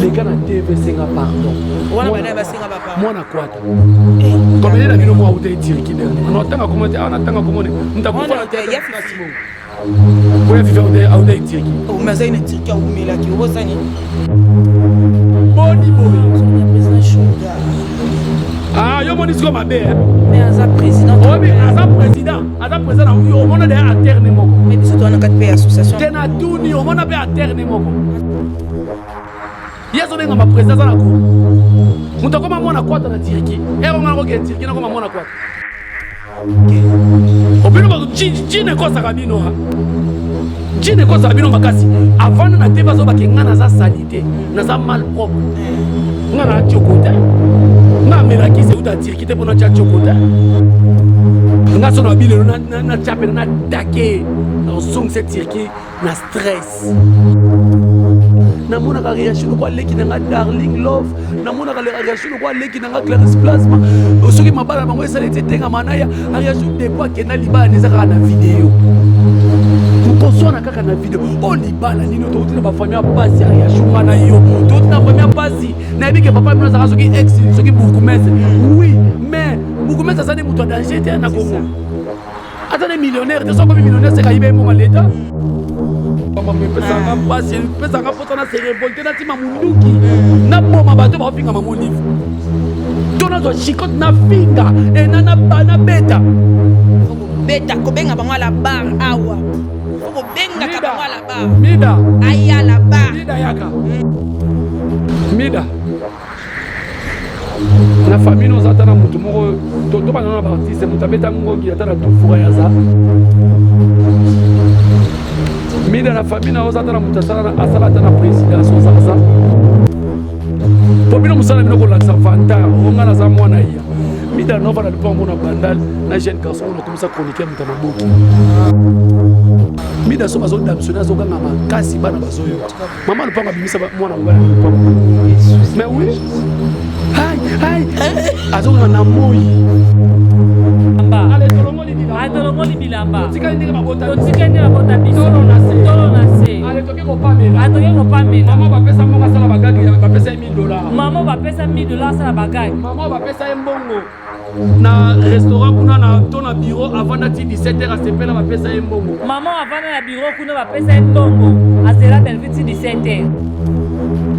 les gars na TV senga pardon Wana bana ba senga papa. Moi na kwata. Comme il a dit moi au Turquie dernier. On attend comment on attend comment on t'a pas fait Vous avez fait au Turquie. Oh mais ça une Turquie au mila qui au sani. Boni boy. Président Chonga. Ah, yo moni siko mabe. Mais asa président. Oh mais asa président au monde de interne moko. Mais biso to na 4P association. Tena tuni au monde be interne moko. Yeso benga ma président za na ko. Muta koma mwana kwata na Turquie. Ero ngana ko ke Turquie na koma mwana kwata. Obino ba jine ko sakabino ha. Jine ko sakabino makasi. Avant na te bazo ba ke ngana za sanité, na za mal propre. Ngana chokota. Na melaki se uta Turquie te pona cha chokota. Nga so na bile na chape na take. Na song cette Turquie na stress. Namona ka réaction ko leki na darling love namona ka réaction ko leki na Clarisse Plasma osoki mabala bango esala tenga manaya réaction de quoi ke na libala nezaka na vidéo mposona kaka na vidéo o libala nino to tina ba famille basi réaction mana yo to tina famille basi na bike papa mino zaka soki ex soki Boukoumès oui mais Boukoumès ça ne muto danger te na Congo attendez millionnaire te so comme millionnaire c'est kaibe mo maleta pesanga pasi pesanga potana se révolter na tima munduki na boma bato ba finga mamonifu tona zo chikot na finga e na bana beta ko benga bango la bar awa ko benga ka bango la bar mida aya la bar mida yaka mida na famille nous attend mutu moko to bana na artiste mutu beta ngoki atana tufura ya za Mida na famille na ozata na mutasala asala tana président so sasa. Pobino musala minoko la savanta onga na za mwana iya. Mida no va na lipango na bandal na jeune garçon na komisa chroniquer mutana boki. Mida so bazo damsona zo kanga makasi bana bazoyo. Mama lupanga bimisa mwana ngala lipango. Mais oui. Hai. Azonga na moi. Tolongoli bilamba. Tikani mabota biso. Tolo na se. Ale toke ko pamela. Atoke ko pamela. Mama bapesa monga sala bagagi ya bapesa $1000. Mama bapesa $1000 sala bagagi. Mama bapesa mbongo. Na restaurant kuna na tona bureau avant d'ati 17h à sepela bapesa mbongo. Mama avant na bureau kuna bapesa mbongo. Azela belviti 17h.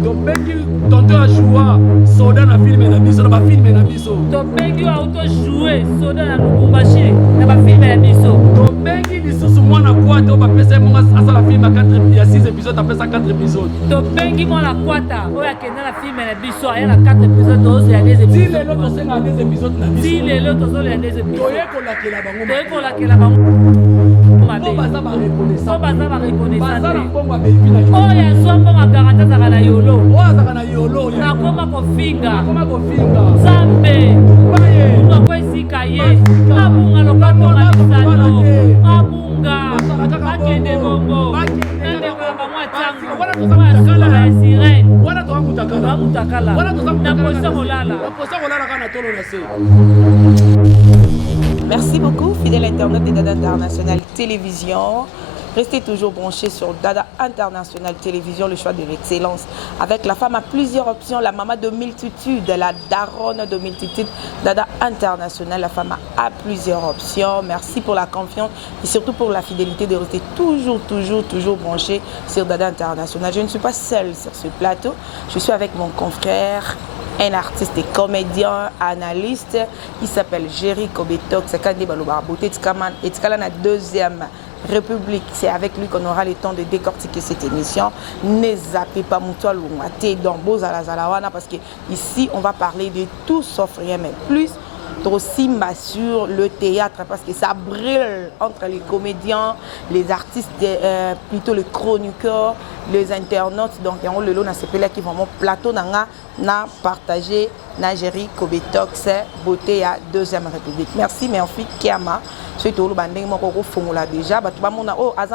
Donc bengi tonton a joué soda na film na biso na ba film na biso. To bengi auto jouer soda na Lubumbashi na ba film na biso. To bengi lisusu mwana kwata ba pesa monga asala film 4 ya 6 épisodes apesa 4 épisodes. To bengi mwana kwata oya kenda na film na biso aya na 4 épisodes ozo ya 2 épisodes. Si lelo to senga 2 épisodes na biso. Si lelo to zo ya 2 épisodes. To yeko lakela bango. To yeko lakela bango. Oh baza ba reconnaissance. Oh baza ba reconnaissance. Baza na mbongo bebi na. Oh ya so mbongo garanta zaka na yolo. Oh azaka na yolo. Na koma kofinga. Koma kofinga. Zambe. Baye. No kwesika ye. Abunga lokato na misano. Abunga. Bakende bongo. Nende kwa mwatangu. Wala tozamukala ya sirene. Wala tozamukala. Mutakala. Wala tozamukala. Na posa kolala. Na posa kolala kana tolo na se. Merci beaucoup, fidèle internaute de Dada International Télévision. Restez toujours branchés sur Dada International Télévision, le choix de l'excellence. Avec la femme à plusieurs options, la maman de multitude, la daronne de multitude, Dada International, la femme à plusieurs options. Merci pour la confiance et surtout pour la fidélité de rester toujours branchés sur Dada International. Je ne suis pas seule sur ce plateau, je suis avec mon confrère, un artiste et comédien, analyste, il s'appelle Jerry Kobetox, c'est Kandi Balobarboté, et la deuxième République. C'est avec lui qu'on aura le temps de décortiquer cette émission. Ne zappez pas Moutoua Loumate dans Bozalazalawana parce que ici on va parler de tout sauf rien, mais plus aussi sur le théâtre parce que ça brûle entre les comédiens, les artistes, plutôt les chroniqueurs, les internautes. Donc il y a le lot qui vraiment plateau na partagé Nigérie Kobetox beauté à deuxième République. Merci mais ensuite Kiama surtout le banding moko formula déjà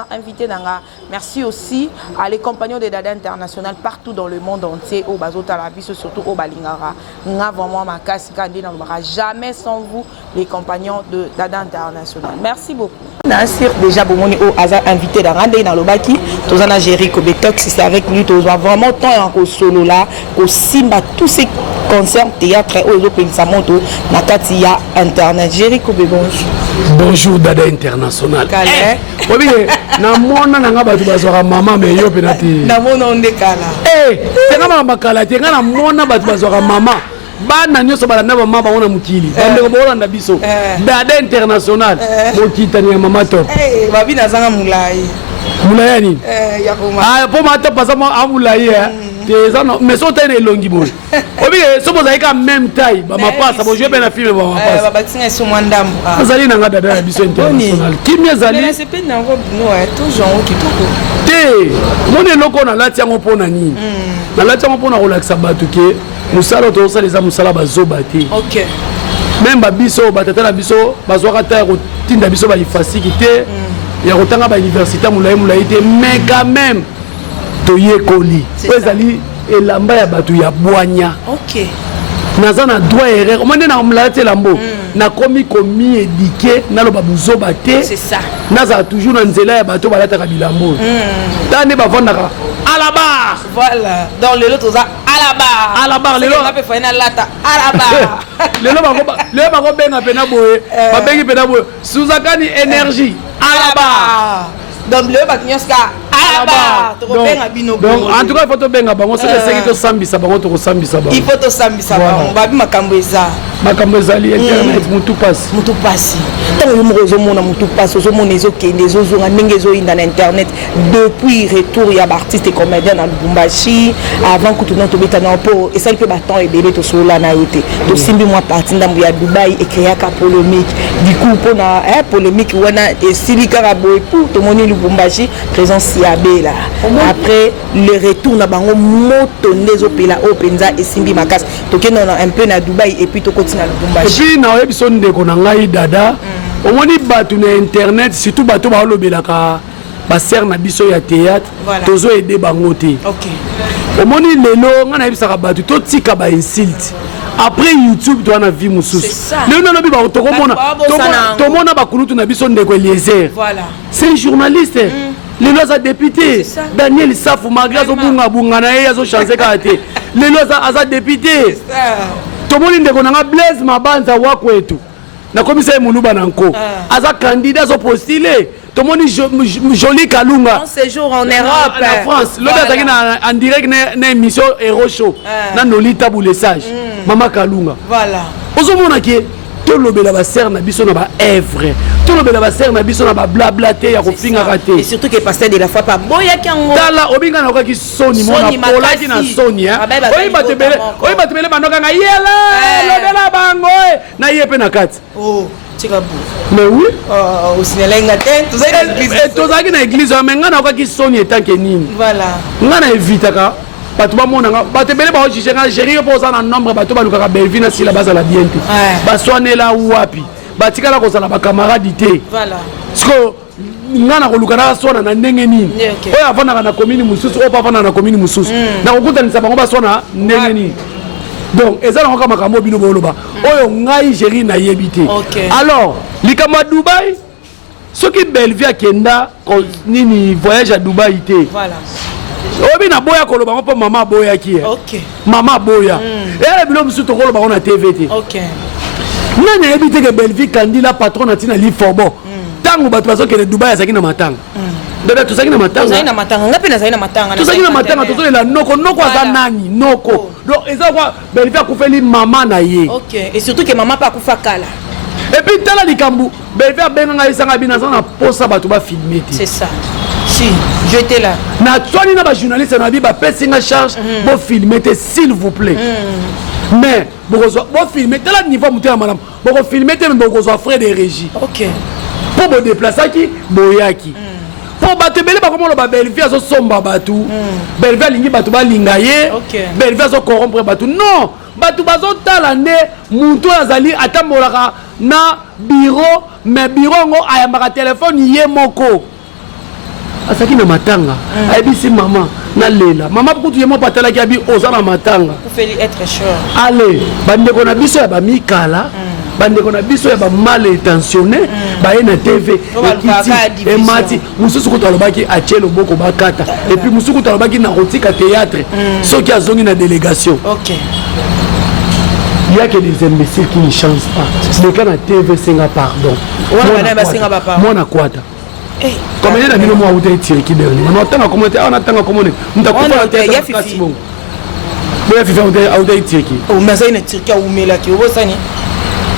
invité nanga. Merci aussi à les compagnons de Dada International partout dans le monde entier au Bazota la biso surtout au Balingara. Nga vraiment makasi kandi na lubara jamais sans vous les compagnons de Dada International. Merci beaucoup. Nassir déjà bomoni au hasard invité dans le baki tozana Jerry Kobetox Tox, c'est avec lui, tu vois vraiment tant en solo là, au Simba, tous ces concerts, théâtre, aux autres moto, Nakatia, Internet. Jéricho Bébonge. Bonjour, Dada International. Oui, na mona na ngaba tu bazora maman mais yo penati. Na mona on décala. Eh, c'est ngaba makala, te ngana mona batu bazora maman. Bana nyoso balanda mama ba ona mukili. Bande ko bolanda biso. Dada International. Mokitani ya mama top. Eh, babi na zanga mulai. Mulai nini? Yakuma. Ah, po mata pasa mo amulai mais so tene longi boy. Obi so boza ika même taille ba mapasa bo jebe na film ba mapasa. Ba batinga so mwandambo. Azali na ngada da biso international. Kimi azali? Mais c'est pas na robe no toujours kitoko. Te, mone loko na lati yango pona nini? Na lati yango pona relaxa batu ke musala to sa les musala bazoba te. OK. Même ba biso batata na biso bazwaka ta ko tinda biso ba ifasiki te. Ya kotanga ba université mulai te mais quand même toye koli ezali elamba ya batu ya bwanya. OK. Naza na droit erreur omande na mlate lambo na komi édiqué na lo babuzoba te. C'est ça. Naza toujours na nzela ya bato balata ka bilambo. Tane ba vondaka à la barre. Voilà. Dans le lot à la barre. À la barre le lot. On peut faire une lata à la barre. Le ba benga pena boye. Ba bengi pena boye. Suzakani énergie à la barre. Donc le batnyoska à la barre. Donc en tout cas il faut to benga bango c'est que to sambisa bango to sambisa bango. Il faut to sambisa bango. Ba bi makambo eza. Makambo ezali internet mutu passe. Mutu passe. Tant yo mozo mona mutu passe zo mona ezo kende zo zo ndenge zo inda na internet depuis retour ya artiste et comédien na Lubumbashi avant que tout notre beta na po et ça il peut battant et bébé to sola na yote. To simbi moi parti ndambu ya Dubaï et créer ka polémique. Du coup pour na polémique wana et silika rabo pour to moni Lubumbashi présence Siabé là. Après le retour na bango moto ndezo pela openza et simbi makas. To kena un peu na Dubaï et puis to continue na Lubumbashi. Et puis na webison ndeko na ngai dada. Omoni batu na internet surtout batu ba lobelaka ba ser na biso ya théâtre tozo aider bango te. OK. Omoni lelo ngana ebisaka batu to tika ba insult. Après YouTube to na vie mususu. Le non lobi ba tokomona tomona ba kulutu na biso ndeko Eliezer. Voilà. C'est un journaliste. Lelo za député Daniel Safou malgré zo bunga na ye zo chancer ka te. Lelo za député. Tomoni ndeko na Blaise Mabanza wakwetu. Na commissaire Muluba nanko aza candidat zo postuler tomoni joli Kalunga en séjour en Europe en France l'autre azaki en direct na émission Hero Show na Nolita Boulessage Mama Kalunga voilà ozomona ke to lobela ba ser na biso na ba œuvre to lobela ba ser na biso na ba blabla te ya kofinga raté et surtout que pasteur de la fois pas boya kango tala obinga na okaki soni mona polaki na soni oyi batebele banoka nga yela lobela bango na yepe na kati oh tika bu mais oui au cinéma tozalaki na église mais nga na okaki soni etanke nini voilà nga na evitaka bato bamonanga bato ebele baochiche nga géri yo mpo oza na nombre bato balukaka belvi na sila bazala bien te baswanela wapi batikala kozala bakamaradi te siko nga na koluka nakaswana na ndenge nini oyo avandaka na komini mosusu oyo pa avandaka na komini mosusu nakokutanisa bango baswana ndenge nini donc eza nango ka makambo bino boloba oyo ngai géri nayebi te alors likambo ya Dubai soki belvi akenda nini voyage ya Dubai te obi na boya koloba ngo po mama boya ki mama boya et bilo musu to koloba on a TV te nani yebi te ke belvi kandila patron na tina li forbo tangu bato bazo ke Dubai azaki na matanga bebe tozaki na matanga ngapi nazali na matanga tozaki na matanga tozolela noko aza nani noko donc eza kwa belvi akufeli mama na ye et surtout que maman pa kufa kala et puis tala likambu belvi abenganga isanga bina za na posa bato ba filmer te c'est ça si j'étais là na twani na ba journaliste na bi ba pesinga charge bo filmer te s'il vous plaît mais bo filmer tala niveau muté madame bo filmer te mais bo frais de régie pour bo déplacer ki boyaki pour bato belé ba comment ba belvi azo somba batu belvi alingi batu ba lingaye belvi azo corrompre batu non batu bazo tala nde muntu azali atambolaka na bureau mais bureau ngo ayambaka téléphone ye moko asaki na matanga ayebisi mama na lela mama kutu yemo patala ki abi oza na matanga pour faire être sûr allez bandeko na biso ya bamikala bandeko na biso ya ba mal intentionné baye na TV et mati mususu kuto alobaki atie loboko bakata et puis mususu kuto alobaki na rotika théâtre soki azongi na délégation. OK. Il y a que des imbéciles qui ne changent pas. Mais quand la TV c'est un pardon. Moi na kwata. Comme il y a des gens qui ont tiré qui dernier. On attend à commenter, on attend à commenter. On t'a compris la tête. Il y a Fifi. Il y a Fifi a été tiré qui. Oh mais ça il est tiré où mais là qui au sani.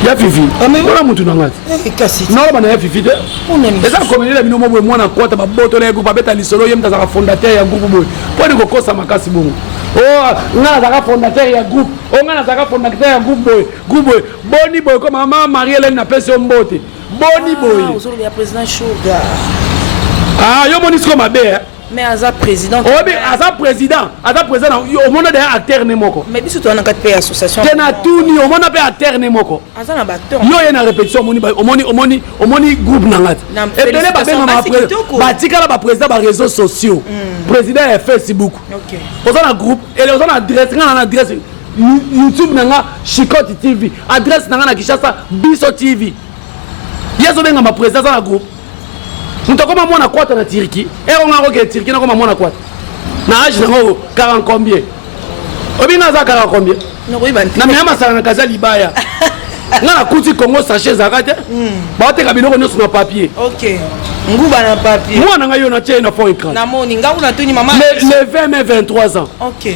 Il y a Fifi. Voilà mon tout dans la. Non on a Fifi. Et ça comme il y a des gens moi na kwata ba boto na groupe beta lisolo yem ta fondateur ya groupe boy. Pour ne ko sa makasi bongo. Oh nga na fondateur ya groupe. Oh nga na fondateur ya groupe boy. Groupe boy. Boni boy comme maman Marie-Hélène na pese mbote. Boni boy. Aujourd'hui le président Sugar. Ah yo moni sko mabe. Mais Aza président. Oh mais Aza président au monde derrière acteur ne moko. Mais biso to na kati pe association. Tena tuni au monde pe acteur ne moko. Aza na baton. Yo ye na répétition omoni groupe na ngati. Et bele ba benga ma président. Ba tikala ba président ba réseaux sociaux. Président ya Facebook. OK. Oza na groupe et les na adresse na adresse YouTube na Chicote TV. Adresse na Kishasa Biso TV. Yeso benga ma président na groupe. Mutokoma mwana kwata na Turquie. Et on a roké Turquie na koma mwana kwata. Na âge na 40 combien? Obina za 40 combien? Na mema sala na kaza libaya. Na kuti Congo sachet zakate. Ba te kabino ko nyoso na papier. OK. Nguba na papier. Mwana nga yo na tie na fond écran. Na moni nga una tuni mama. Le 20 mai 23 ans. OK.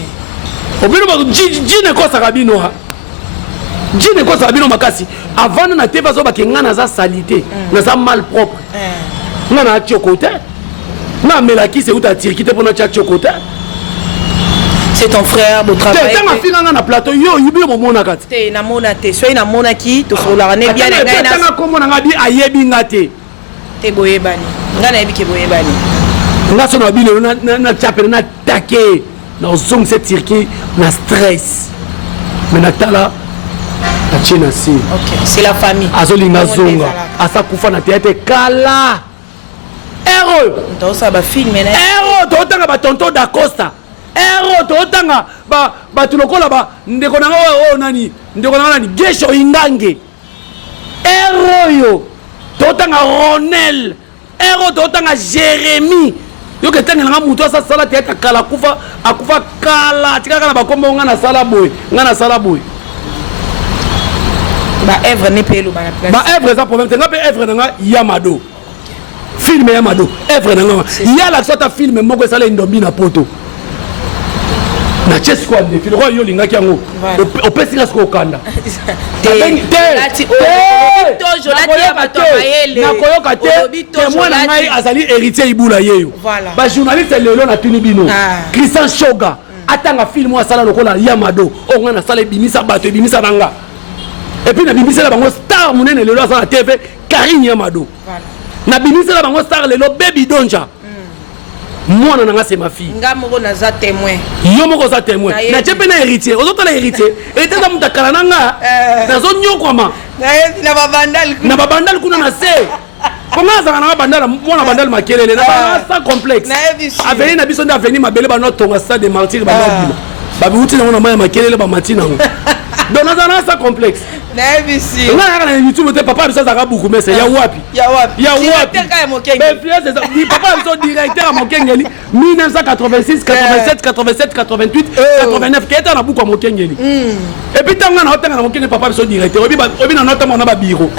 Obino ba jine ko sakabino ha. Jine ko sakabino makasi. Avant na te bazo ba kenga na za salité, na za mal propre. On a Tchokote. Non, mais là qui c'est où t'as tiré qui te prend Tchokote? C'est ton frère, votre travail. T'es ma fille dans le plateau. Yo, il y a mon monakat. T'es na monate. Sois na monaki. Tu fais la rane bien. T'es na comment on a dit ayebi ngate. T'es boyebani. Ngana yebi ke boyebani. Nga son abi na chapel na taqué. Na zone cette tirki na stress. Mais na tala. La Chine si. OK. C'est la famille. Azolinga zonga. Asa kufa na théâtre kala. Héros. Ndo sa ba film na. Héros totanga ba tonton d'Acosta. Héros totanga ba tulokola ba ndeko na nani? Ndeko na nani? Gesho Ingange. Héros yo. Totanga Ronel. Héros totanga Jérémy. Yo ke tanga nga muto sa sala théâtre kala kufa akufa kala tikaka na ba kombo nga na sala boy. Nga na sala boy. Ba Evre ne pelo ba la place. Ba Evre ça problème tenga pe Evre nga Yamado. Film Yamado. Evre nga. Ya la sota film moko sala ndombi na poto. Na chess quoi de film yo linga kiango. O pesi nga sko kanda. Lati tojo lati ya bato bayele. Na koyoka te moi na ngai azali héritier ibula yeyo. Ba journaliste lelo na tunibino. Christian Shoga atanga film wa sala lokola Yamado. O nga na sala bimisa bato bimisa nanga. Et puis na bimisa la bango star munene lelo sa na TV Karine Yamado. Na bimisa la bango star lelo Baby Donja. Moi na nga c'est ma fille. Nga moko na za témoin. Yo moko za témoin. Na chepe na héritier. Ozo tala héritier. Héritier za mutakala nanga. Na zo nyokoma. Na babandal. Na babandal kuna na se. Comment ça na babandal moi na bandal makelele na ba sa complexe. Avenir na biso nda avenir mabele ba notre tonga stade de martyr ba nobile. Ba biuti na mama makelele ba matina. Donc on a ça complexe. Nébisi. On a YouTube te papa ça ça beaucoup mais c'est ya wapi. Ya wapi. Mais papa est directeur à Mokengeli 1986 87 87 88 89 qui était na beaucoup à Mokengeli. Et puis tant on a na Mokengeli papa est directeur. Obi na nota on a bureau.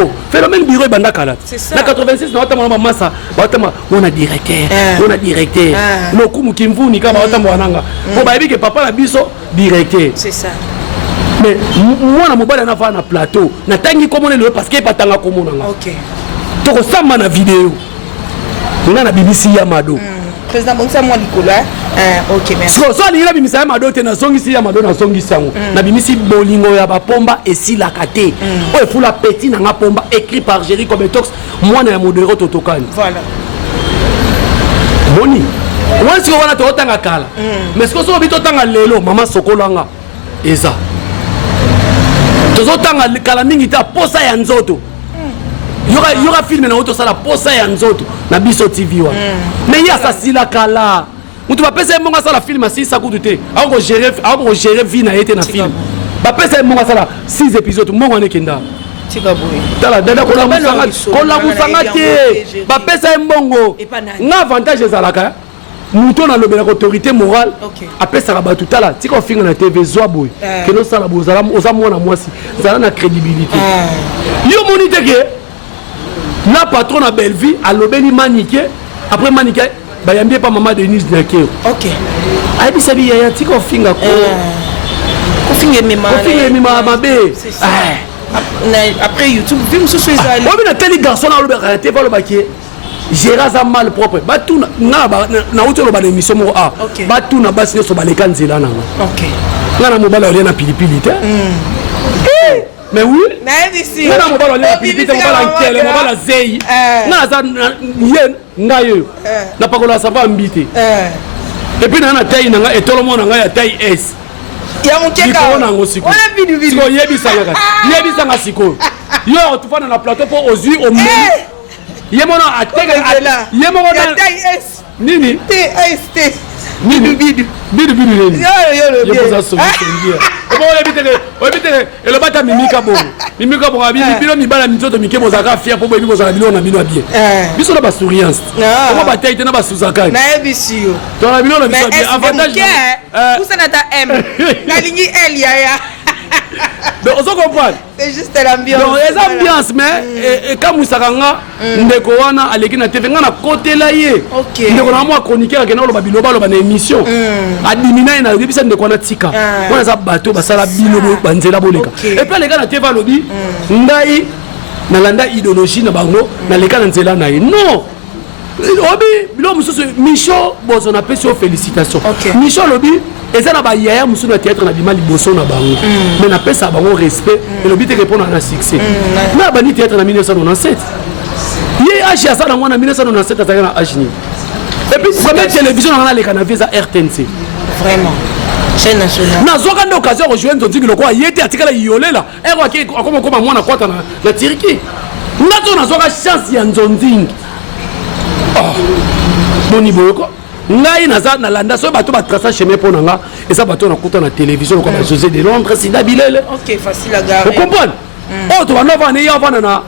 Oh, phénomène bureau banda kala. Na 86 na nota on massa, on a directeur. No kumu kimvuni kama nota mwananga. Pour ba que papa na biso directeur. C'est ça. Mais moi na mobile na fa na plateau na tangi komona le parce que patanga komona nga. OK. To ko samba na vidéo. Na BBC Yamado. Président Bongisa moi likolo OK merci. So ali na BBC Yamado te na songi si Yamado na songi sango. Na BBC bolingo ya ba pomba et si la kate. O fula petit na nga pomba écrit par Jerry Cometox moi na modéro totokani. Voilà. Boni. Moi si on a to tanga kala. Mais ce que so bito tanga lelo mama sokolanga. Eza. Tozotanga kala mingi ta posa ya nzoto. Yora film na auto sala posa ya nzoto na biso TV wa. Mais ya sa sila kala. Mutu ba pesa mbonga sala film si sa kutute. Ako gérer vie na été na film. Ba pesa mbonga sala 6 épisodes mbonga ne kenda. tala dada kolabusanga te bapesa ye mbongo nga avantage ezalaka mutu nalobelaka autorité morale apesaka bato tala tika ofinga na tv zwa boye kende osala boye oza mwana mwasi zala na crédibilité yo moni teke na patron na Belleville alobeli Manike après Manike bayambi pa mama Denise Nakeo ayebisa bi yaya tika ofinga ko ofinga mema mabe après YouTube film sur ces allées on a tel garçon na lobeka te va lobaki gérer ça mal propre batuna na utelo ba émission mo batuna basi so baleka nzela nanga na mobala oli na pilipili te mais oui na mobala oli na pilipili te mobala nkele mobala zei na za yen ngayo na pakola ça va mbite et puis na taille nanga etolo mo nanga ya taille S ya mukeka ona ngosiko ona bidu siko yebisanga siko yo tufana na plateau pour ozui au menu yemona atega yemona TS nini TST bidu nini yo poza solution ebiteke elobata mimika bongo abili bino mibala mitoto mike bozaka fier po boyebi bozala bino na bino bien biso na basouriance omo bataille te na basuzakani na ebisi yo to na bino na biso bien avantage kusana ta M na lingi L ya donc on comprend c'est juste l'ambiance donc les ambiance mais quand musaka nga ndeko wana aleki na TV nga na côté la ye ndeko na moi chroniqueur ke na loba biloba loba na émission adimina na debisa ndeko na tika wana za bato basala bino banzela boleka et puis les gars na TV lobi ndai na landa idéologie na bango na leka na nzela na ye non obi bilo mususu Micho bozo na pesio félicitations Micho lobi eza na ba yaya mususu na théâtre na bima liboso na bango mais na pesa bango respect et lobi te répondre na succès na bani théâtre na 1997 ye âge ya ça na mwana 1997 azaka na âge ni et puis première télévision na leka na visa RTNC vraiment chaîne nationale na zoka ndo occasion rejoindre Nzonzingi lokwa yete atikala yolela ero akoma koma mwana kwata na Turquie ngato na zoka chance ya Nzonzingi boni boyoko ngai naza na landa so bato batrasa chemin po nanga eza bato na kuta na télévision comme José de Londres Sida Bilele facile à garer vous comprenez to bana vana ya vana na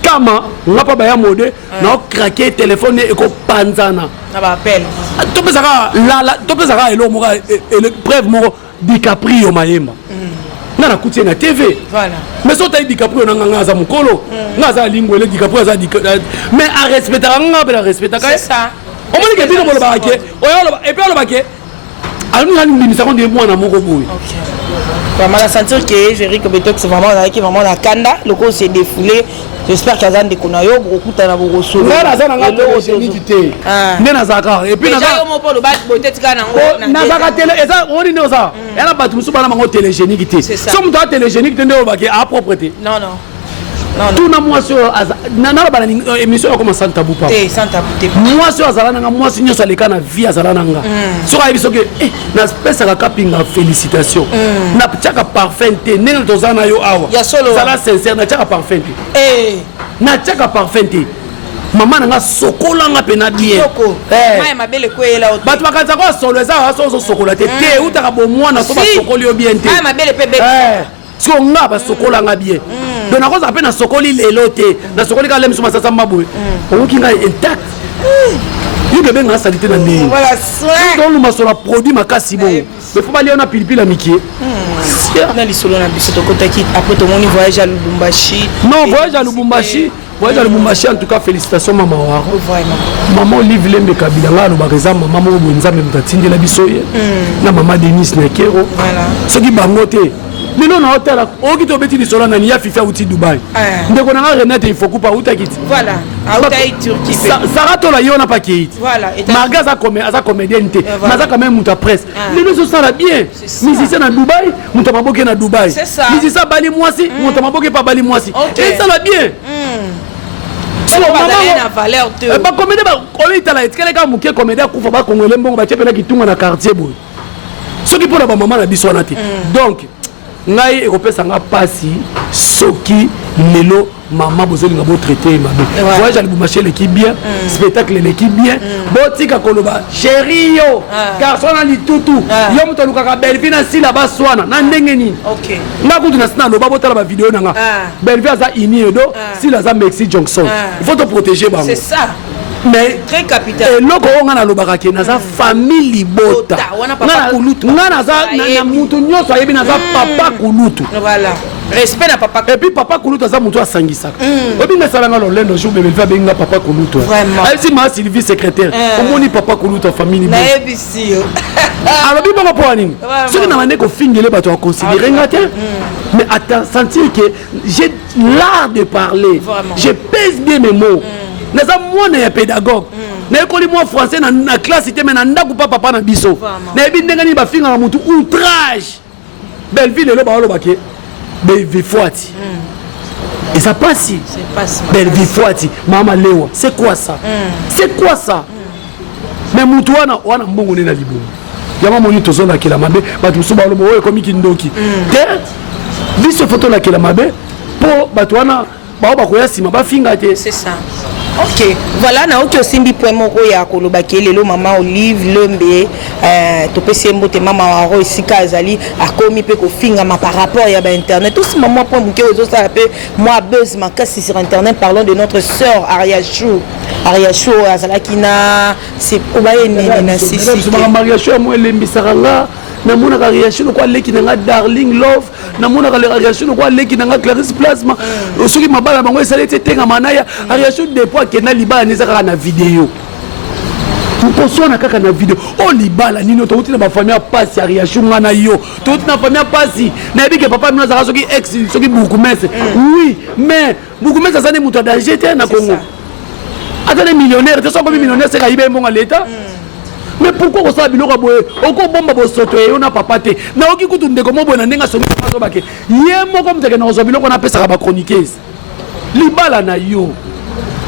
kama ngapa ba ya mode na craquer téléphone et ko panzana na ba appel to pesaka elo mo preuve mo DiCaprio mayemba na kuti na TV voilà mais so tayi DiCaprio na nganga za mukolo ngaza lingwele DiCaprio za mais a respecter nga bela respecter c'est ça o moni ke bino bolo baake o yolo et puis lo baake aluni ngani mbimisa konde mwana moko boye OK vraiment la sentir que Jérick Betox c'est vraiment avec vraiment la kanda le co s'est défoulé j'espère qu'il y a des konayo beaucoup na bo solo na za nga to génique te nena zaka et puis na za yo mo polo ba peut-être kana na zaka télé eza oni ne za yana batu musu bana mango télégénique te so muto a télégénique te ndo baake a propreté non tout na moi sur na bana émission comme sans tabou pas sans tabou moi sur azala nanga moi sinyo saleka na vie azala nanga so ka biso ke na pesa ka kapinga félicitations na tchaka parfum te nene tozana yo awa sala sincère na tchaka parfum te na tchaka parfum te mama nanga sokola nga pena bien mai mabele kwela auto batu bakanza ko solo eza so sokola te te utaka bo mwana so ba sokoli yo bien te mai mabele pe be si on nga ba sokola nga bien donc na koza pe na sokoli lelo te na sokoli ka lemso masasa maboy oki nga intact yo bebe nga salité na ndenge voilà soin donc luma sur la produit makasi bon mais faut pas lier na pilipili la mikie na lisolo na biso to kotaki après to moni voyage à Lubumbashi non voyage à Lubumbashi en tout cas félicitations maman waro maman Olive Lembe Kabila nga lo bakeza maman mo bonzambe mutatindela biso ye na maman Denise Nakero voilà soki bango te lelo na hôtel oki to beti lisolo na niya fifa uti Dubai ndeko na Renate il faut couper uta kiti voilà auta Turquie Sarah to la yona pa kiti voilà Marga za comédienne te maza quand même muta presse lelo so sala bien musicien na Dubai muta maboke na Dubai musicien bali mwasi muta maboke pa bali mwasi et ça la bien ba comédie ba olita la etkele ka muke comédie kufa ba kongole mbongo ba chepela kitunga na quartier boy soki pona ba maman na biso na te donc ngai ekopesa nga pasi soki lelo mama bozolinga bo traiter mabe voyage ali bumache l'équipe bien spectacle l'équipe bien botika koloba chéri yo garçon na litutu yo muto lukaka Belvi na sila baswana na ndenge nini OK nga kutu na sina loba botala ba vidéo nanga Belvi aza iniedo sila za Mexique Junction il faut te protéger bango c'est ça mais très capital eloko nga na lobaka ke naza famille libota nga naza na mutu nyonso ayebi naza papa kulutu voilà respect na papa et puis papa kulutu aza mutu asangisaka obinga salanga lolendo jour bébé va benga papa kulutu si ma Sylvie secrétaire omoni papa kulutu famille libota na ebisi yo alors bibo ko nini soki na mane ko fingele bato a considérer nga te mais attends sentir que j'ai l'art de parler je pèse bien mes mots naza mwana ya pédagogue naekoli mwa français na classe te mais na ndako pa papa na biso nayebi ndenge nini bafingaka mutu outrage Belleville lelo baoloba ke Belleville Fouati et ça passe Belleville Fouati mama lewa c'est quoi ça c'est quoi ça mais mutu wana mbongo na libomo yama moni tozola kila mabe bato so baoloba oyo komi kindoki te biso photo la kila mabe po bato wana bao bakoya sima bafinga te c'est ça. OK voilà na oki osimbi point moko ya koloba ke lelo mama Olive Lombe topesi mbote mama waro esika azali akomi pe ko finga ma par rapport ya ba internet aussi maman point muke ozo ça pe moi buzz makasi sur internet parlons de notre sœur Aria Chou azalaki na c'est obaye na sisi Maria Chou moi lembisaranga namona réaction quoi leki nga darling love namona réaction quoi leki nga Clarisse Plasma soki mabala bango esalete tenga manaya réaction depuis que na libala nezaka na vidéo mposona kaka na vidéo o libala nino to utina ba famille passe ya réaction ngana yo to utina famille passe na bike papa mna zaka soki ex soki Bukumese oui mais Bukumese ça ne muta danger te na Congo atane millionnaire te so comme millionnaire c'est kaibe mbonga l'état mais pourquoi ça biloko boye oko bomba bo soto e ona papa te na oki kutu ndeko mobo na ndenga soki paso bake ye moko mteke na zo biloko na pesa ba chroniqueuse libala na yo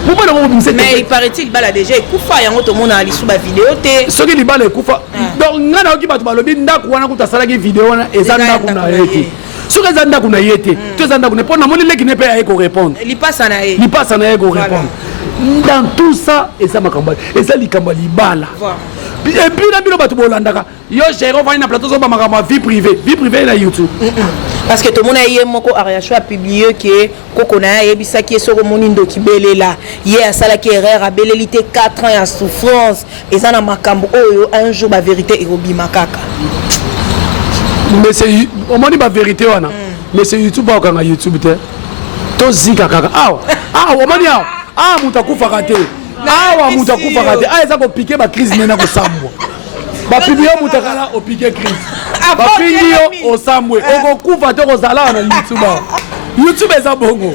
mobona mo bimse mais il paraît-il bala déjà ekufa yango to mona ali suba vidéo te soki libala ekufa donc ngana oki bato balobi ndaku wana kuta sala ki vidéo wana ezanda kuna yete soki ezanda kuna yete to ezanda kuna pona moni leki ne pe aye ko répondre li passa na ye ko répondre dans tout ça et ça makamba et ça likamba libala et puis na bino bato bolandaka yo géro va na plateau so ba makamba vie privée na YouTube parce que tout le monde a moko Ariacho a publié que kokona yebisa ki soko monindo kibelela ye asala ki erreur a belelité 4 ans en souffrance et ça na makambo oyo un jour ba vérité erobi makaka mais c'est au moins ba vérité wana mais c'est YouTube ba kanga YouTube te to zika kaka au moins mutakufa kate mutakufa kate eza ko piquer ba crise nena ko sambwa ba pibio mutakala o piquer crise ba pibio o sambwe oko kufa te ko zala na YouTube eza bongo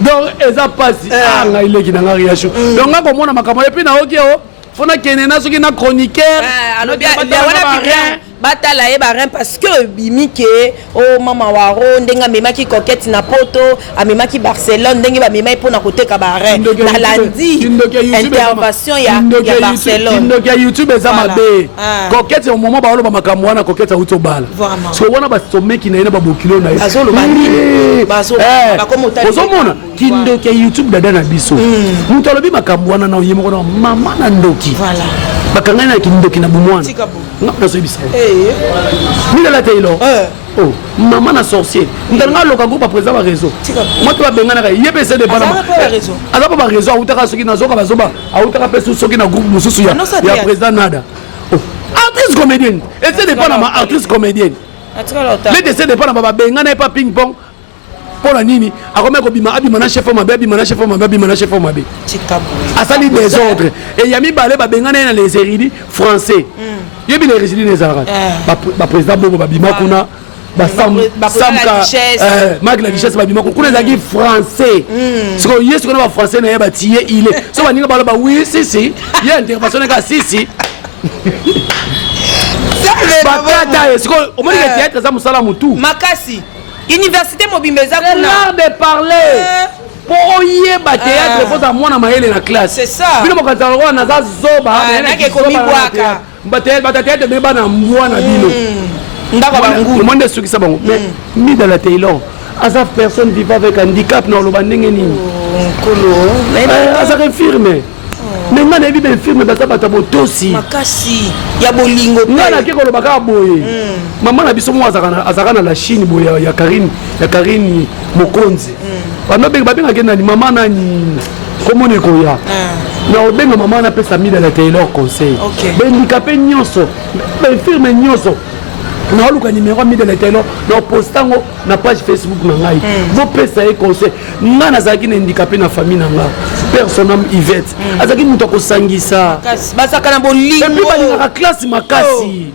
donc eza pasi nga ileki na ngari yasho donc nga ko mona makambo epi na oki o fona kenena soki na chroniqueur alobi wana bien batala ye barin parce que bimike o mama waro ndenga memaki coquette na poto amemaki Barcelone ndenge ba memai pona koteka barin na lundi intervention ya Barcelone donc ya YouTube eza mabe coquette au moment ba lo ba makambo wana coquette auto bala so wana ba someki na ina ba bokilo na ye azolo bani bazo ba komo tali ozomona kindoki ya YouTube dada na biso mutu alobi makambo wana na yemo na mama na ndoki voilà bakanga na kindoki na bumwana na so bisa Mila la Taylor. Oh, maman a sorcier. Nous avons le groupe à présent à réseau. Moi tu vas bien gagner. Il y a PC de Panama. réseau. Alors pas réseau. Ou t'as ce qui n'a pas bazoba. Ou t'as pas ce qui n'a groupe nous sous ya. Il y a président nada. Artiste comédienne. Et c'est de Panama artiste comédienne. Les décès de Panama benga n'est pas ping pong. Pour la nini. Aromé kobima abima na chef ma baby mana chef ma baby mana chef ma baby. Asali des ordres. Et yami balé ba benga na les érudits français. Yebi les résidus des arabes ba président bobo babima kuna ba samka Marc la Duchesse babima kuna zaki français ce que yesu kuna ba français na ba tié il est so ba ninga ba oui si il y a intervention na si ba tata est-ce que au moins le théâtre ça musala mutu makasi université mobimbeza kuna l'art de parler pour oyeba théâtre faut ça mwana maele na classe c'est ça bino mokata ko na za zoba na ke komi bwaka batel batatel de beba na mwana bino Le monde est sûr que ça bon. Mais Mida la Taylor, as a personne vivant avec handicap dans le banding ni. As a infirme. Mais nga na bi ben infirme bata bata botosi. Makasi ya bolingo. Nga na ke ko lo baka boye. Maman na biso mo azaka na la Chine boye ya Karine Mokonzi. Bano be babenga ke na ni maman na ni komone ko ya. Na obenga maman na pesa Mida la Taylor conseil. Ben handicapé nyonso, ben infirme nyonso. Na luka numéro Mida la Taylor na postango na page Facebook na ngai. Vo pesa e conseil. Nga na zaki na handicapé na famille na nga. Personnam Yvette. Azaki muto ko sangisa. Basaka na bolingo. Et puis balingaka classe makasi.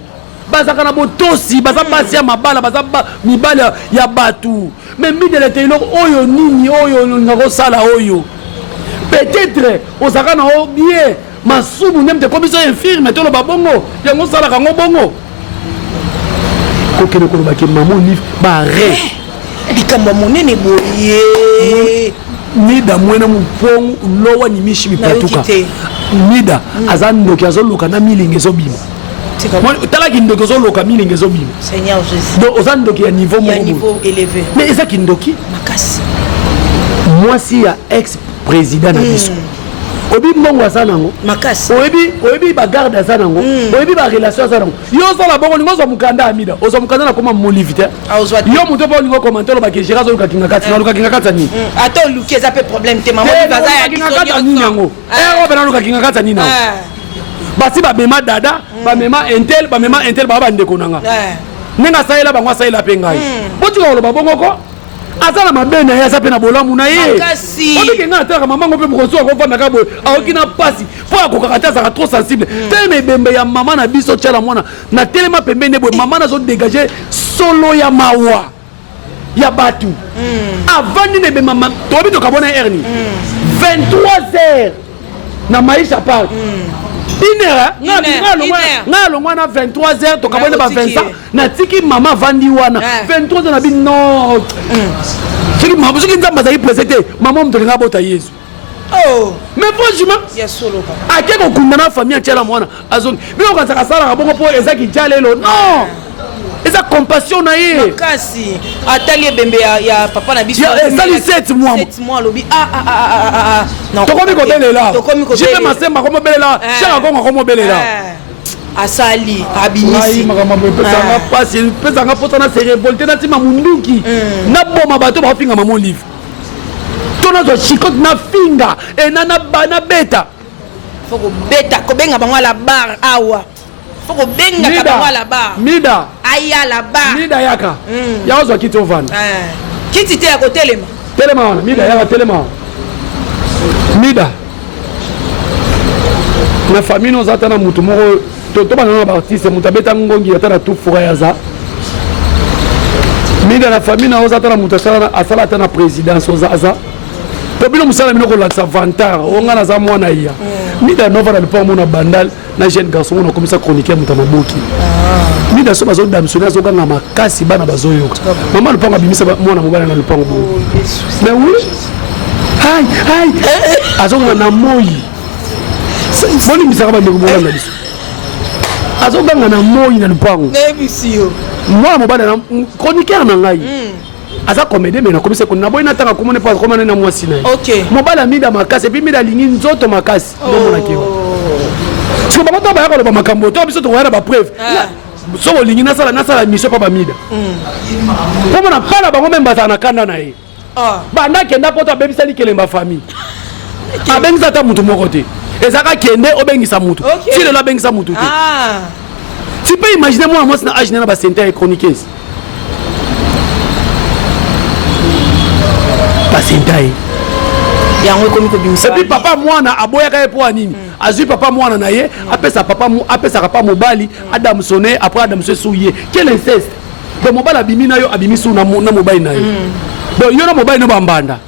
Basaka na botosi, basa basi ya mabala, basa mibala ya batu. Mais Mida la Taylor oyo nini oyo ngako sala oyo. Peut-être osaka na o bien masumu nemte commission infirme to lo babongo yango sala kango bongo. Kokene ko baki maman livre ba re. Bikamba monene boye. Mida mwena mpongu lowa ni mishi bipatuka. Mida azandoki azoloka na milinge zo bima. Tala kindoki azoloka milinge zo bima. Seigneur Jésus. Donc azandoki ya niveau mo. Niveau élevé. Mais eza kindoki makasi. Moi si ya ex-président na biso. Obi mbongo asanango makasi. Obi ba garde asanango. Obi ba relation asanango. Yo so la bongo ngozo mukanda Amida. Ozo mukanda na koma mo livre. Yo muto ba ngo commenter lo ba ke jira zo luka kinga kati na luka kinga kati ni. Ato luki eza pe problème te maman baza ya kinga kati ni nango. O bena luka kinga kati ni nango. Basi ba mema dada, ba mema intel ba ndeko nanga. Nenga saela ba ngwa saela pe ngai. Boti ko lo ba bongo ko. Azala mabena ya sape na bolamu na ye. Makasi. Obi kenga ataka mama ngope mkoso ko fanda ka boy. Aoki na pasi. Po akokakata za trop sensible. Teme bembe ya mama na biso tchala mwana. Na telema pembene boy mama na zo dégager solo ya mawa. Ya batu. Avant ni be mama tobi to kabona erni. 23h na maisha park. Inera ngalo mwana 23h to kabona ba 20 na tiki mama vandi wana 23h na bi no tiki mama tiki nzamba za ipresete mama mto nga bota Yesu. Oh mais franchement ya solo ka akeko kundana famille tshela mwana azongi bino ka saka sala bongo po ezaki tjalelo non eza compassion na ye makasi atali bembe ya papa na biso ya sali 7 mois lobi non tokomi ko belela jipe masemba ko belela chaka ko ko belela asali abimisi makambo pesanga pasi pesanga potana se révolter na tima munduki na boma bato ba finga mama livre tona zo chikot na finga e na bana beta foko beta ko benga bango la bar awa foko benga ka bango la bar Mida aya la bar Mida yaka ya ozo kiti ovana kiti te ya ko telema wana Mida yaka telema Mida na famille nos atana mutu moko to bana na artiste mutu beta ngongi atana tout fora yaza Mida na famille na ozatana mutu asala atana présidence ozaza Pobino musala minoko la savantar onga na za mwana iya Mida nova na lipa mona bandal na jeune garçon on comme ça chroniquer mutama boki Mida so bazo damsona zo kanga makasi bana bazoyoka mama lupanga bimisa mwana mobala na lupango bo mais oui hai azonga na moyi boni misaka ba ndeko mobala na biso azonga na moyi na lupango nebisio mwana mobala na chroniqueur na ngai aza comédie mais na komisa ko na boy na tanga komone pas komana na mwasi na OK mobala Mida makasi puis Mida lingi nzoto makasi ndo mona kiwa so ba to ba ya ko ba makambo to biso to wana ba preuve so lingi na sala mission pa ba Mida komo na pala bango memba na kanda na ye banda kenda poto bebisa likelemba famille abengisa ta mutu moko te ezaka kende obengisa mutu si le la bengisa mutu te tu peux imaginer moi na âge na ba center chroniqueuse pasentai yango komi ko bimisa et puis papa mwana aboya ka epo nini azui papa mwana na ye apesa papa mobali Adam sonné après Adam se souiller quel inceste de mobali abimi na yo abimi sou na mobali na yo donc yo na mobali no bambanda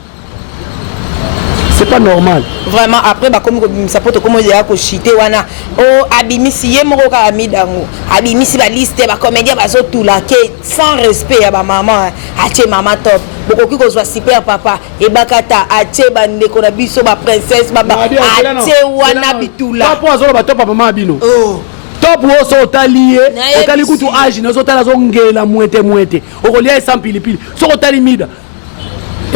c'est pas normal vraiment après ba komi ko bimisa poto komo ya ko chiter wana o abimisi ye moko ka amidango abimisi ba liste ba comédien bazo tula ke sans respect ya ba maman ache mama top bokoki ko zwa super papa e bakata ache ba ndeko na biso ba princesse baba ache wana bitula papa azo ba top mama bino top oso otali ye otali kutu age nazo tala zongela mwete okolia sans pilipili soko otali mida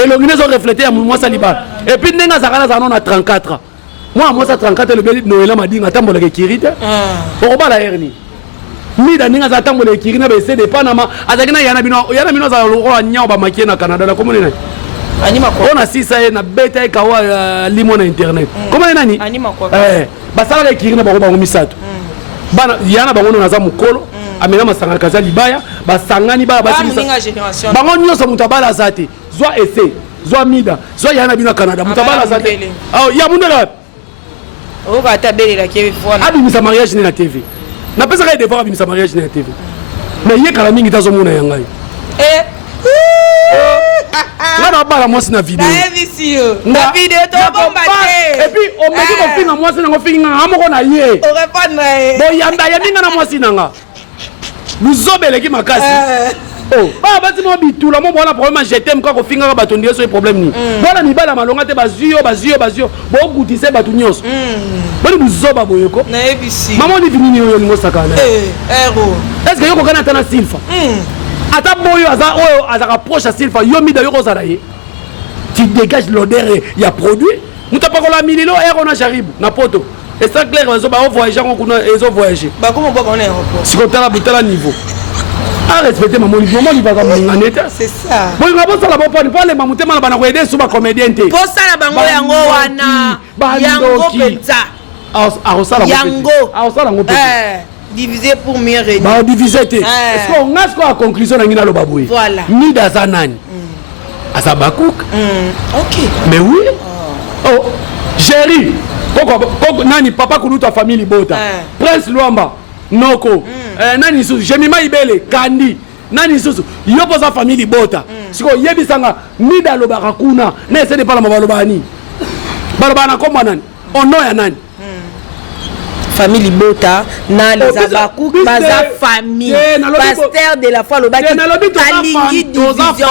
elongi nezo refléter ya mwasa libala et puis ndenga zakala za na 34 moi ça 34 le beli noela madinga tambola ke kirite okobala herni mida ninga za tambola kirina be cede panama azakina yana bino za lo nyao ba makie na Canada na komone nani anima ko ona sisa ye na beta kawa limo na internet komone nani anima ko basala ke kirina ba ko misato bana yana bango na za mukolo amena masanga kaza libaya basangani ba basimisa génération bango nyoso mutabala zate zwa ese zwa mida zwa yana bino Canada mutabala zate ya mundela o ba tabelela ke fona abimisa mariage na TV na pesa ka devoir abimisa mariage na TV mais ye kala mingi tazo mona yanga Là bas la moi c'est na vidéo. Na vidéo to bombarder. Et puis on me dit ko finga moi c'est na finga amoko na ye. O répondre. Bon yamba ya minga na moi sinanga. Nous obele ki makasi. Oh, ba ti mo bitula mo bona problème je t'aime quand ko finga ka bato ndiye so problème ni. Bona mi bala malonga te bazio. Bo goutise bato nyos. Boni buzoba boyeko. Na ebisi. Maman ni vini yo ngo sakana. Héros. Est-ce que yoko kana tana silfa? Ata boyo aza proche à Silva yomi d'ailleurs aux araye. Tu dégages l'odeur il y a produit. Muta pas la mililo et on a jaribu na poto. Et ça clair ils ont voyagé ils ont voyagé. Bah comment on est aéroport. Si on t'a la niveau. À respecter maman il va comme nganeta. C'est ça. Bon il va pas la bonne pour les mamute mal bana ko aider sur ma comédienne. Pour ça la bango yango wana. Yango penza. Yango. Diviser pour mieux régner. Bah diviser. Est-ce qu'on a quoi conclusion na ngina lo baboué? Voilà. Ni d'azanani. Asabakouk. OK. Mais oui. Oh, Jerry. Koko nani papa kunuta famille bota. Prince Luamba. Noko. Nani susu Jemima Ibele Kandi. Nani susu yopo za famille bota. Siko yebisanga mida lo barakuna. Na essaie de parler mabalobani. Balobana komba nani? Ono ya nani? Famille Bota, na les Abakou, baza famille, pasteur de la foi, le baki, aligui division.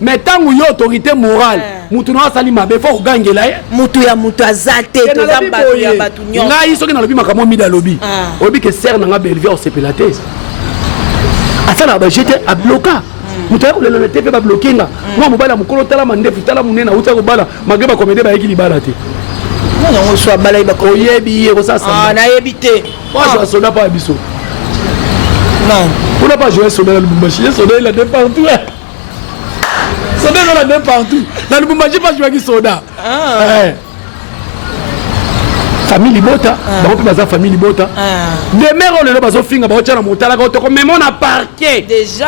Mais tant que y autorité morale, mutu na sali mabe fo gangela mutu ya mutu azate to za batu ya batu nyo. Nga iso ke na lobi makamo mi da lobi. Obi ke ser na nga belvi au sepelates. Asala ba jete a bloquer. Mutu ya le TV ba bloquer nga. Moi mobala mukolo tala mandefu tala munena uta ko bala mageba comédie ba yeki libala te. Non, soit balai bako yebi ko ça ah na yebité moi je soldat pas biso non on n'a pas joué soldat le Lubumbashi soldat il a deux partout soldat il a deux partout dans le Lubumbashi pas joué qui soldat famille Bota ba ko baza famille Bota de mère on le bazo finga ba tshana motala ko to même on a parqué déjà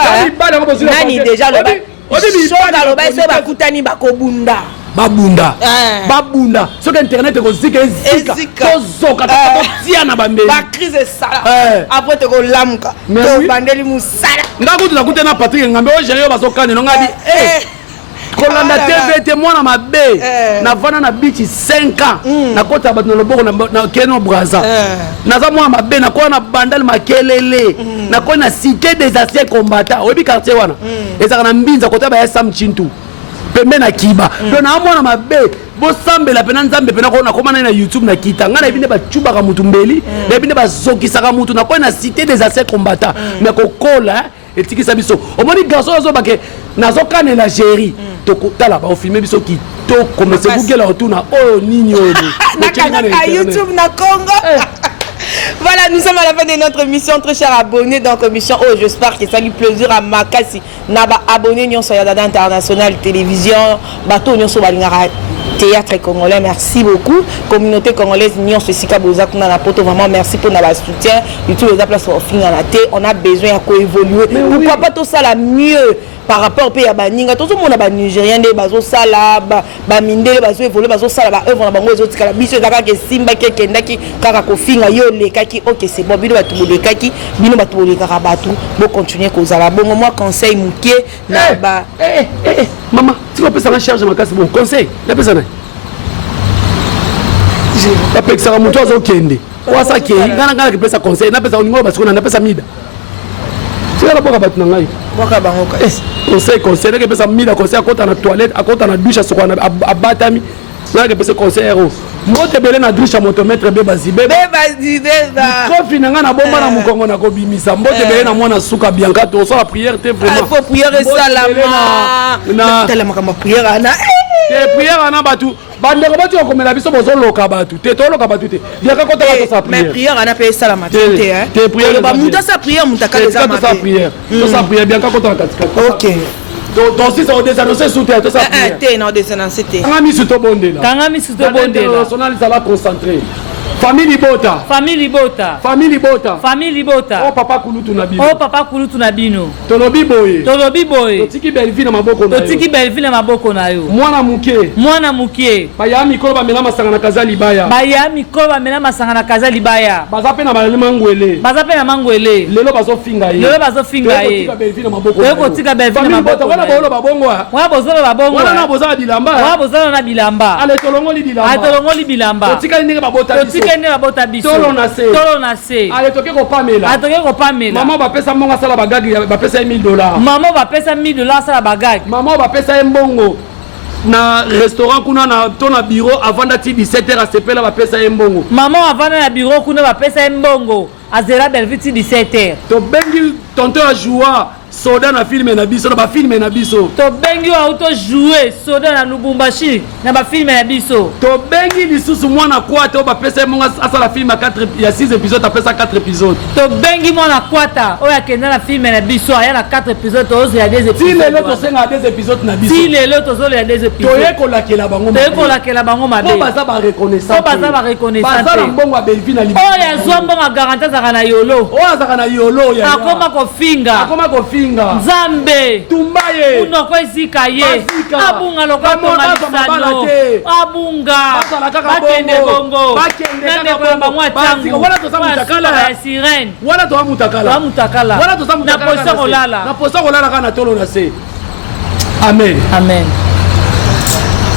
nani déjà le ba soka lo ba se ba kutani ba ko bunda babunda sur internet ko zika to zoka to tia na bambeli ba crise sala après te ko lamka to bandeli musala ndakutu nakute na Patrick ngambe o gérer ba sokane no ngadi kolanda TV te mwana mabe na vana na beach 5 ans na kota ba na loboko na Keno Braza na za mwana mabe na kona bandal makelele na kona cité des anciens combattants obi quartier wana ezaka na mbinza kota ba Sam Chintu pembe na kiba to na mwana mabe bo sambela pena nzambe pena ko na komana na YouTube na kita ngana ebinde ba chuba ka mutu mbeli na ebinde ba zokisa ka mutu na ko na cité des anciens combattants mais ko kola etikisa biso omoni garçon zo bake nazo kanela Jerry to kotala ba filmer biso ki to commencer bugela otuna oh nini oyo na YouTube na Congo. Voilà, nous sommes à la fin de notre émission, très chers abonnés. Donc, émission, oh, j'espère que ça lui plaisir à Makasi. Naba abonné, nous sommes à Dada International Télévision, bateau, nous sommes à Théâtre congolais. Merci beaucoup. Communauté congolaise, nous sommes ici à Boza, vraiment merci pour notre soutien. YouTube, les places sont finies à la tête. On a besoin de coévoluer. Pourquoi pas tout ça la mieux par rapport au pays à Baninga? Tout le monde a Nigérien, des bateaux sala, Baminde, des bateaux évolués, des bateaux sala, œuvre dans les autres cas. Biso kaka ke simba ke kendaki kaka kofinga yo le kaki ok c'est bon bino batu le kaki bino batu le kaka batu bo continuer kozala bon moi conseil mukie na ba maman tu vas passer en charge ma casse bon conseil la personne je pas que ça muto azo kende wa sa ke ngana ke pesa conseil na pesa uningo basiko na pesa mida tu la boka batu ngai boka bango ka conseil que pesa mida conseil akota na toilette akota na douche soko na abatami na ke pesa conseil mbote belé na drisha motomètre beba zibe kofi na nga na bomba na mukongo na kobimisa mbote belé na mwana suka bianca to ça la prière te vraiment faut prière ça la tellement comme prière ana prière ana batu bandeko batu okomela biso bozoloka batu te toloka batu te bianca kota ka sa prière mais prière ana pe ça la matin te prière ba muta sa prière mutaka les ama sa prière to sa prière bianca kota katika OK donc si ça au désannoncer sous terre to sa prière te non désannoncer te kanga mi suto bondela kanga mi suto bondela national ça la concentrer famille Libota. Famille Libota. Famille Libota. Famille Libota. Oh papa kulutu na bino. Oh papa kulutu na bino. Tolobi boye. Tolobi boye. Totiki belvi na maboko na yo. Totiki belvi na maboko na yo. Mwana muke. Mwana muke. Baya mikolo ba mela masanga na kaza libaya. Baya mikolo ba mela masanga na kaza libaya. Bazape na ba mangwele. Bazape na mangwele. Lelo bazo finga ye. Lelo bazo finga ye. Totiki belvi na maboko na yo. Totiki belvi na maboko. Wana bolo babongwa. Wana bozolo babongwa. Wana na bozala bilamba. Wana bozolo na bilamba. Ale tolongoli bilamba. Ale tolongoli bilamba. Totika ndenge babota biso. Totika ndenge babota biso. Tolo na se. Tolo na se. Ale toke ko pamela. Atoke ko pamela. Maman ba pesa monga sala bagagi ba pesa $1000. Maman ba pesa $1000 sala bagagi. Maman ba pesa mbongo. Na restaurant kuna na tona bureau avant d'ati 17h à sepela ba pesa mbongo. Maman avant na bureau kuna ba pesa mbongo. Azela belviti 17h. To bengi tonton a joie soda na film na biso na ba film na biso. To bengi wa auto jouer soda na Lubumbashi na ba film na biso. To bengi lisusu mwana kwata ba pesa monga asala film ya 4 ya 6 épisodes apesa 4 épisodes. To bengi mwana kwata oya kenda na film na biso ya na 4 épisodes ozo ya 2 épisodes. Si lelo to senga 2 épisodes na biso. Si lelo to zo ya 2 épisodes. To yeko lakela bango. To yeko lakela bango mabe. Ko baza ba reconnaissance. Ko baza ba reconnaissance. Baza mbongo belvi na libi. Oya zombo ma garantie za kana yolo. Oya za kana yolo ya. Akoma ko finga. Akoma ko finga. Nzambe Tumbaye unoko ezika ye abunga lokoto ngalisano abunga bakende bongo nande kwa bamwa tangu wala to samutakala ya sirene wala to amutakala wala to samutakala na posa kolala kana tolo na se amen amen